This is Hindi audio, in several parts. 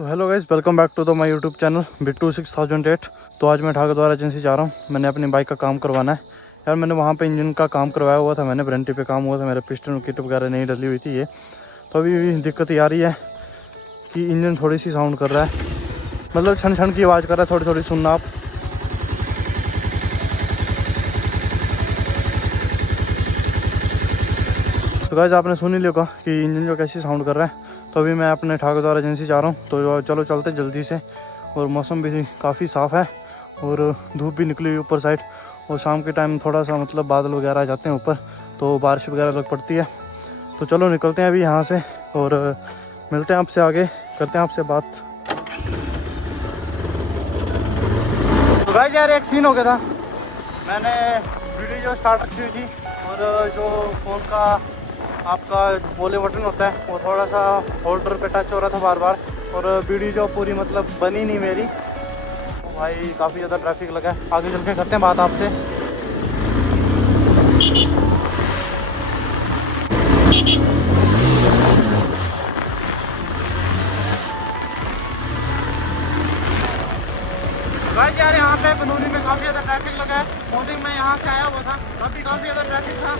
So hello guys, welcome back to the my YouTube channel Bittu 6008। तो आज मैं ठाकुर द्वारा एजेंसी जा रहा हूँ। मैंने अपनी बाइक का काम करवाना है यार। मैंने वहाँ पे इंजन का काम करवाया हुआ था, मैंने वारंटी पे काम हुआ था। मेरे पिस्टन किट वगैरह नहीं डली हुई थी ये, तो अभी भी दिक्कत ये आ रही है कि इंजन थोड़ी सी साउंड कर रहा है, मतलब छन छन की आवाज़ कर रहा है। थोड़ी थोड़ी सुनना आप। तो गाइस आपने सुन ही लिया कि इंजन जो कैसी साउंड कर रहा है। तो अभी मैं अपने ठाकुर द्वारा एजेंसी जा रहा हूँ, तो चलो चलते जल्दी से। और मौसम भी काफ़ी साफ़ है और धूप भी निकली हुई ऊपर साइड, और शाम के टाइम थोड़ा सा मतलब बादल वगैरह आ जाते हैं ऊपर, तो बारिश वगैरह लग पड़ती है। तो चलो निकलते हैं अभी यहाँ से और मिलते हैं आपसे आगे, करते हैं आपसे बात। तो गाइस यार एक सीन हो गया था, मैंने वीडियो जो स्टार्ट रखी हुई थी और जो फ़ोन का आपका वॉल्यूम बटन होता है वो थोड़ा सा होल्डर पे टच हो रहा था बार बार, और वीडियो जो पूरी मतलब बनी नहीं मेरी। तो भाई काफ़ी ज़्यादा ट्रैफिक लगा है, आगे चल के करते हैं बात आपसे। गाइस यार यहाँ पे बनूरी में काफ़ी ज़्यादा ट्रैफिक लगा है। मॉर्निंग में यहाँ से आया हुआ था, तभी काफ़ी ज़्यादा ट्रैफिक था।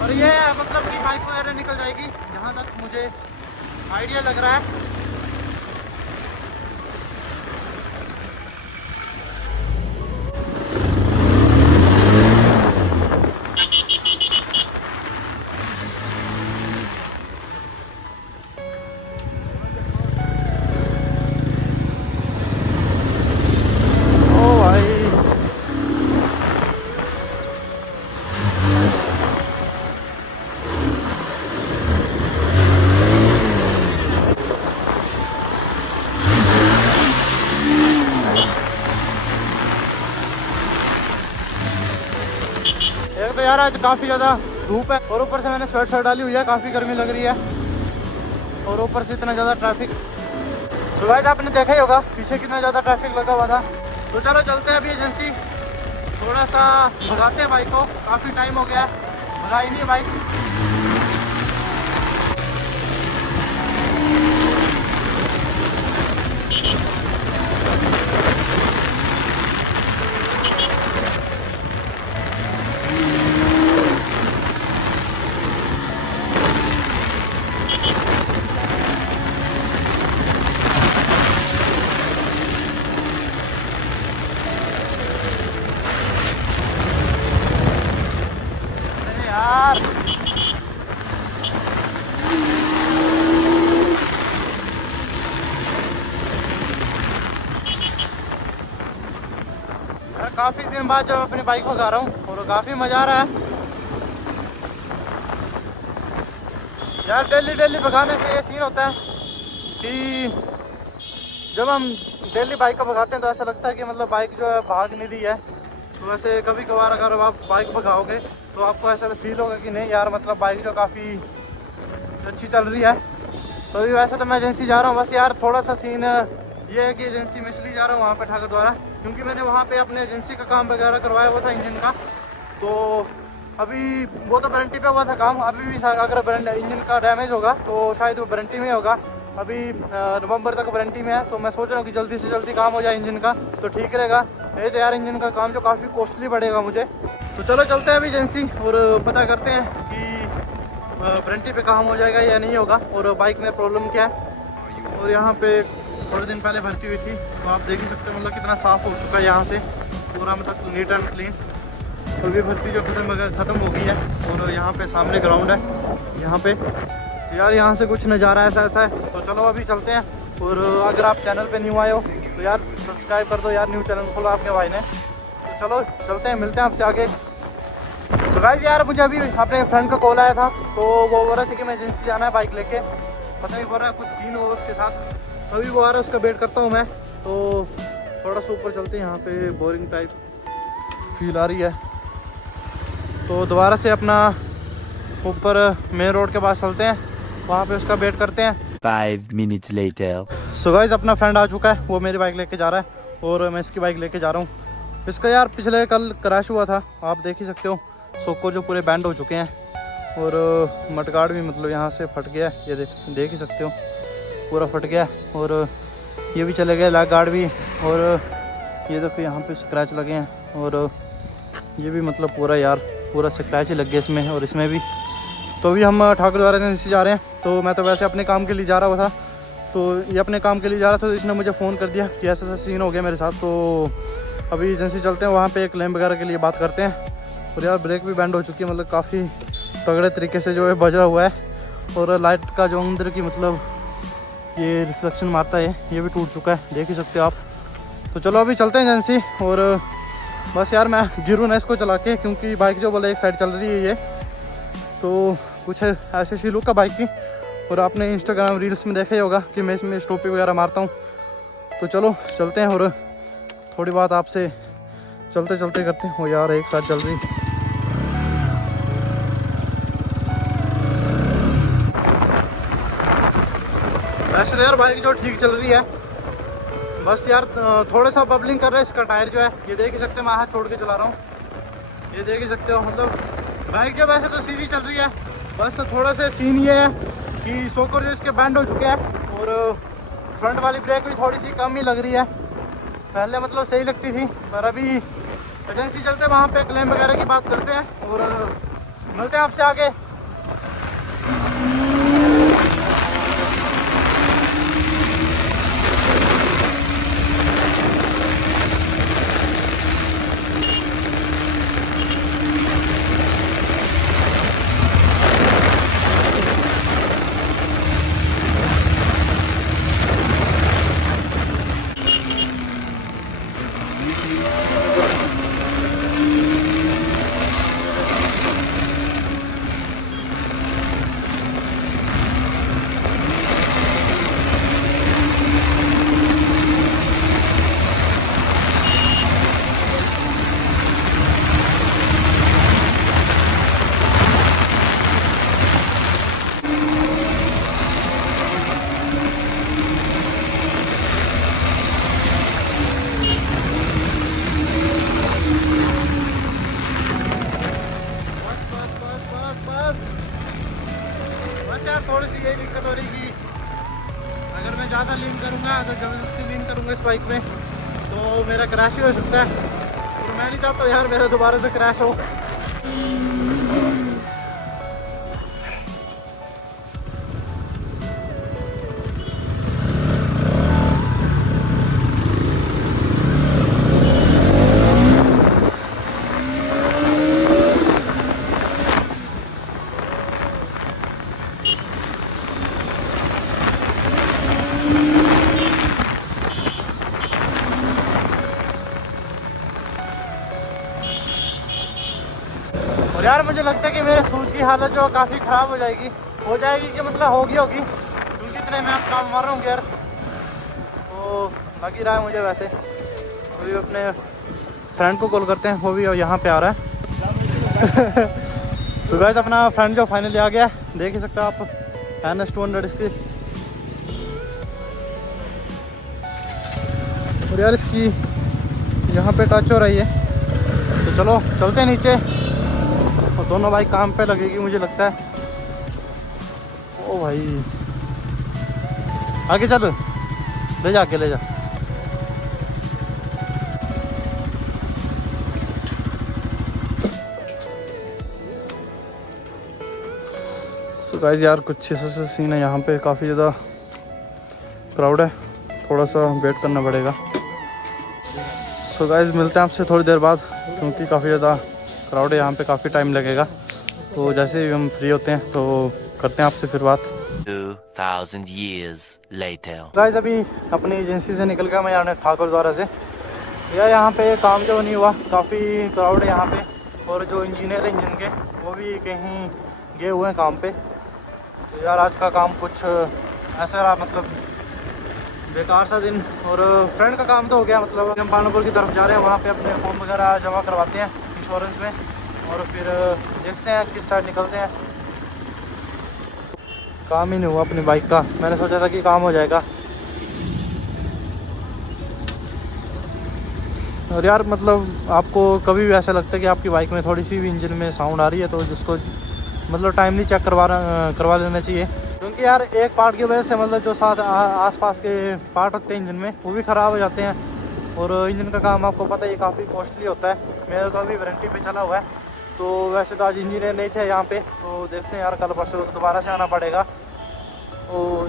और ये मतलब कि बाइक वगैरह निकल जाएगी जहाँ तक मुझे आइडिया लग रहा है। ओ भाई एक तो यार आज काफ़ी ज़्यादा धूप है और ऊपर से मैंने स्वेट शर्ट डाली हुई है, काफ़ी गर्मी लग रही है और ऊपर से इतना ज़्यादा ट्रैफिक। सुबह आपने देखा ही होगा पीछे कितना ज़्यादा ट्रैफिक लगा हुआ था। तो चलो चलते हैं अभी एजेंसी, थोड़ा सा भगाते हैं बाइक को, काफ़ी टाइम हो गया है भगाई नहीं है बाइक। अरे यार काफ़ी दिन बाद जब अपनी बाइक भगा रहा हूँ और काफ़ी मज़ा आ रहा है यार। डेली डेली भगाने से ये सीन होता है कि जब हम डेली बाइक को भगाते हैं तो ऐसा लगता है कि मतलब बाइक जो है भाग नहीं रही है। तो वैसे कभी कभार अगर आप बाइक भगाओगे तो आपको ऐसा फील होगा कि नहीं यार मतलब बाइक जो काफ़ी अच्छी चल रही है। तो अभी वैसे तो मैं एजेंसी जा रहा हूँ, बस यार थोड़ा सा सीन ये है कि एजेंसी में इसलिए जा रहा हूँ वहाँ पे ठाकुर द्वारा, क्योंकि मैंने वहाँ पे अपने एजेंसी का काम वगैरह करवाया हुआ था इंजन का। तो अभी वो तो वारंटी पे हुआ था काम, अभी भी अगर इंजन का डैमेज होगा तो शायद वो वारंटी में होगा। अभी नवंबर तक वारंटी में है, तो मैं सोच रहा हूँ कि जल्दी से जल्दी काम हो जाए इंजन का तो ठीक रहेगा। ये तो यार इंजन का काम जो काफ़ी कॉस्टली पड़ेगा मुझे। तो चलो चलते हैं अभी एजेंसी और पता करते हैं कि वारंटी पे काम हो जाएगा या नहीं होगा और बाइक में प्रॉब्लम क्या है। और यहाँ पे थोड़े दिन पहले भर्ती हुई थी, तो आप देख ही सकते हो मतलब कितना साफ़ हो चुका है यहाँ से पूरा, मतलब नीट एंड क्लीन। और भी भर्ती जो ख़त्म हो गई है और यहाँ पे सामने ग्राउंड है यहाँ पे। तो यार यहाँ से कुछ नज़ारा ऐसा ऐसा है। तो चलो अभी चलते हैं। और अगर आप चैनल पे न्यू आए हो तो यार सब्सक्राइब कर दो यार, न्यू चैनल खोला आपके भाई ने। तो चलो चलते हैं, मिलते हैं आपसे आगे। सो गाइस यार मुझे अभी अपने फ्रेंड का कॉल आया था, तो वो बोल रहा था कि मैं एजेंसी जाना है बाइक लेके, पता नहीं बोल रहा है कुछ सीन हो उसके साथ। अभी वो आ रहा है, उसका वेट करता हूँ मैं। तो थोड़ा सा ऊपर चलते हैं, यहाँ पे बोरिंग टाइप फील आ रही है। तो दोबारा से अपना ऊपर मेन रोड के पास चलते हैं, वहाँ पे उसका वेट करते हैं। 5 minutes later. सो गाइस अपना फ्रेंड आ चुका है, वो मेरी बाइक लेके जा रहा है और मैं इसकी बाइक लेके जा रहा हूँ। इसका यार पिछले कल क्रैश हुआ था, आप देख ही सकते हो। सोको जो पूरे बैंड हो चुके हैं और मडगार्ड भी मतलब यहाँ से फट गया है, ये देख ही सकते हो। पूरा फट गया और ये भी चले गए, लैग गार्ड भी। और ये देखो यहाँ पे स्क्रैच लगे हैं और ये भी मतलब पूरा यार पूरा स्क्रैच ही लग गया इसमें और इसमें भी। तो अभी हम ठाकुर द्वारा एजेंसी जा रहे हैं। तो मैं तो वैसे अपने काम के लिए जा रहा हुआ था, तो ये अपने काम के लिए जा रहा था, तो इसने मुझे फ़ोन कर दिया कि ऐसा ऐसा सीन हो गया मेरे साथ। तो अभी एजेंसी चलते हैं, वहाँ पे क्लेम वगैरह के लिए बात करते हैं। और यार ब्रेक भी बैंड हो चुकी है, मतलब काफ़ी तगड़े तरीके से जो है बजा हुआ है। और लाइट का जो अंदर की मतलब ये रिफ्लेक्शन मारता है ये भी टूट चुका है, देख ही सकते हो आप। तो चलो अभी चलते हैं एजेंसी। और बस यार मैं गिरूँ ना इसको चला के, क्योंकि बाइक जो बोले एक साइड चल रही है ये, तो कुछ ऐसी सी लुक है बाइक की। और आपने इंस्टाग्राम रील्स में देखा ही होगा कि मैं इसमें स्टॉपी वगैरह मारता हूँ। तो चलो चलते हैं और थोड़ी बात आपसे चलते चलते करते हैं। वो यार एक साथ चल रही। वैसे तो यार बाइक जो ठीक चल रही है, बस यार थोड़ा सा बबलिंग कर रहा है इसका टायर जो है, ये देख ही सकते हो। मैं हाथ छोड़ के चला रहा हूँ, ये देख ही सकते हो। मतलब बाइक जो वैसे तो सीधी चल रही है, बस थोड़ा सा सीन ये है कि शॉकर जो इसके बैंड हो चुके हैं और फ्रंट वाली ब्रेक भी थोड़ी सी कम ही लग रही है। पहले मतलब सही लगती थी, पर अभी एजेंसी चलते हैं, वहाँ पे क्लेम वगैरह की बात करते हैं और मिलते हैं आपसे आगे। बस यार थोड़ी सी यही दिक्कत हो रही कि अगर मैं ज़्यादा लीन करूँगा, अगर ज़बरदस्ती लीन करूँगा इस बाइक में, तो मेरा क्रैश ही हो सकता है। और मैं नहीं चाहता यार मेरा दोबारा से क्रैश हो। और यार मुझे लगता है कि मेरे शूज़ की हालत जो काफ़ी ख़राब हो जाएगी कि मतलब होगी क्योंकि इतने मैं काम मार रहा हूँ यार। तो लग ही रहा है मुझे वैसे। अभी अपने फ्रेंड को कॉल करते हैं, वो भी यहाँ पे आ रहा है। सुबह से अपना फ्रेंड जो फाइनली आ गया, देख ही सकते हो आप, NS 200 इसकी। और यार इसकी यहाँ पे टच हो रही है। तो चलो चलते हैं नीचे, और दोनों बाइक काम पे लगेगी मुझे लगता है। ओ भाई आगे चल, ले जा, आगे ले जा। सो गाइस यार कुछ ऐसा सीन है यहाँ पे, काफ़ी ज़्यादा क्राउड है, थोड़ा सा वेट करना पड़ेगा। सो गाइस मिलते हैं आपसे थोड़ी देर बाद, क्योंकि काफ़ी ज़्यादा क्राउड है यहाँ पे, काफ़ी टाइम लगेगा। तो जैसे ही हम फ्री होते हैं तो करते हैं आपसे फिर बात। 2000 years later. गाइस अभी अपनी एजेंसी से निकल गया मैं यार ठाकुर द्वारा से। यहाँ पे काम जो नहीं हुआ, काफ़ी क्राउड है यहाँ पे। और जो इंजीनियर है इंजन के, वो भी कहीं गए हुए हैं काम पे। तो यार आज का काम कुछ ऐसा रहा, मतलब बेकार सा दिन। और फ्रेंड का काम तो हो गया, मतलब हम पानपुर की तरफ जा रहे हैं, वहाँ पे अपने फॉर्म वगैरह जमा करवाते हैं इंश्योरेंस में, और फिर देखते हैं किस साइड निकलते हैं। काम ही नहीं हुआ अपनी बाइक का, मैंने सोचा था कि काम हो जाएगा। और यार मतलब आपको कभी भी ऐसा लगता है कि आपकी बाइक में थोड़ी सी भी इंजन में साउंड आ रही है, तो जिसको मतलब टाइमली चेक करवा लेना चाहिए। क्योंकि क्योंकि यार एक पार्ट की वजह से मतलब जो साथ आसपास के पार्ट होते हैं इंजन में वो भी ख़राब हो जाते हैं। और इंजन का काम आपको पता है काफ़ी कॉस्टली होता है। मेरा तो अभी वारंटी पे चला हुआ है। तो वैसे तो आज इंजीनियर नहीं थे यहाँ पे, तो देखते हैं यार कल परसों दोबारा से आना पड़ेगा। तो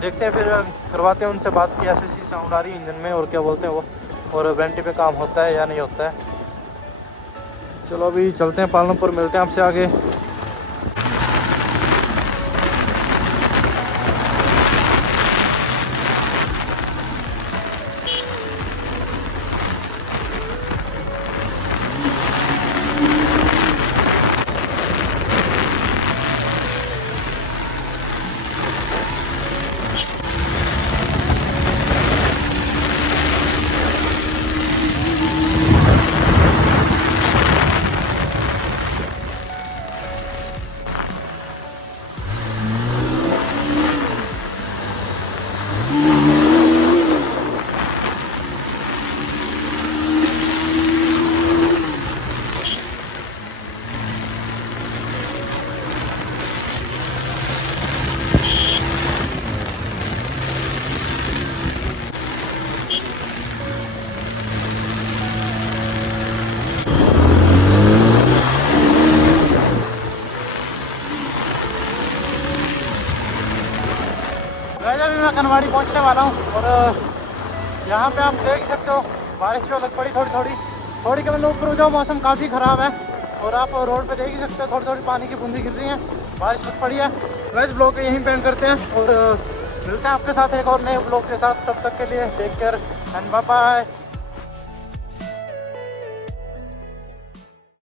देखते हैं फिर करवाते हैं उनसे बात की ऐसी साउंड आ रही है इंजन में और क्या बोलते हैं वो, और वारंटी पे काम होता है या नहीं होता है। चलो अभी चलते हैं पालनपुर, मिलते हैं आपसे आगे। अभी मैं कनवाड़ी पहुंचने वाला हूँ और यहाँ पे आप देख सकते हो बारिश जो लग पड़ी थोड़ी के मतलब ऊपर जो मौसम काफ़ी ख़राब है और आप रोड पे देख ही सकते हो थोड़ी पानी की बूंदी गिर रही है, बारिश लग पड़ी है। वैसे ब्लॉग को यहीं पे एंड करते हैं और मिलते हैं आपके साथ एक और नए ब्लॉग के साथ। तब तक के लिए take care and bye bye.